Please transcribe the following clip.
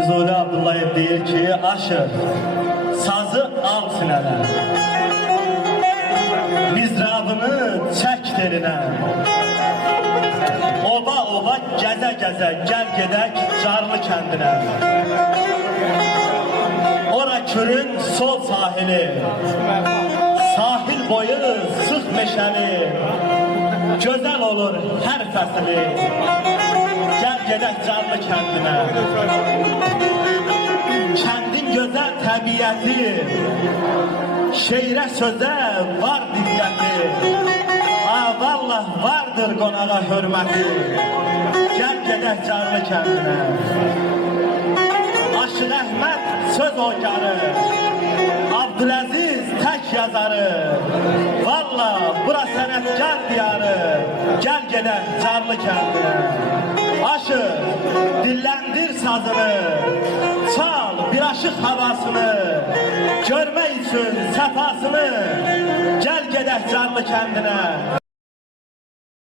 Füzuli Abdullayev deyir ki, aşır, sazı al sinənə, mizrabını çək telinə. Oba oba, gəzə gəzə, gəl gedək Carlı kəndinə. Ora Kürün sol sahili, sahil boyu sıx meşəli, gözəl olur hər fəsli. Gəl gedək Carlı kəndinə. Kəndin gözəl təbiəti, şeirə sözə var diqqəti. Vallah vardır qonağa hörməti. Gəl gedək Carlı kəndinə. Aşıq Əhməd söz okarı, Abdüləziz tək yazarı. Vallah bura sənətkar diyarı. Gəl gedək Carlı kəndinə. Aşıq dilləndir sazını, çal bir aşıq havasını, görmək üçün səfasını. Gəl gedək Carlı kəndinə.